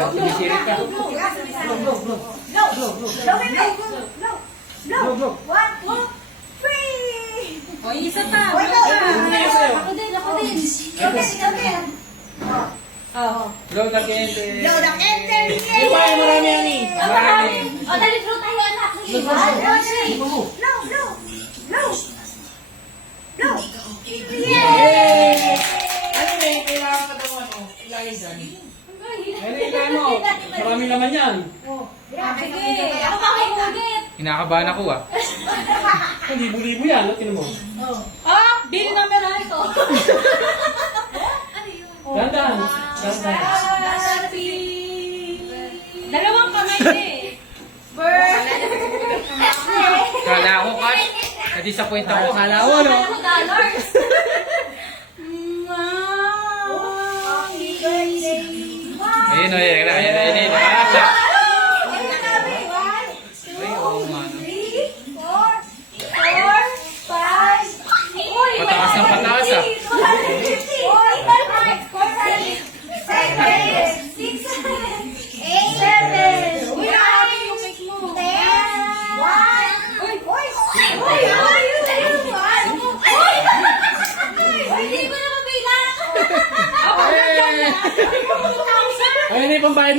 Sumisirit ka. One, two, three. O, isa pa. Ako din. Ikaw din. Oh. Blow the candle. Blow the candle. Di ba yung marami yan eh? Marami. O, dali, draw tayo, anak. Sige. Blow. Yay! Ano na yung kailangan ka daw ano? Ilagay dyan. Ano yung ano? Marami naman yan. Sige. Ako pa may hugit. Kinakabahan ako ah. Libo-libo yan. Ano tinan mo? Oh, bill number ha ito. Dandan. Happy. Dalawang kamay eh. Kala ko, Kat. Na-disappoint ako. Kala ko, no? $100. Ayun, ayun. Ayun. Ah, pataas ng pataas ah. Ayun na yung pambayad ng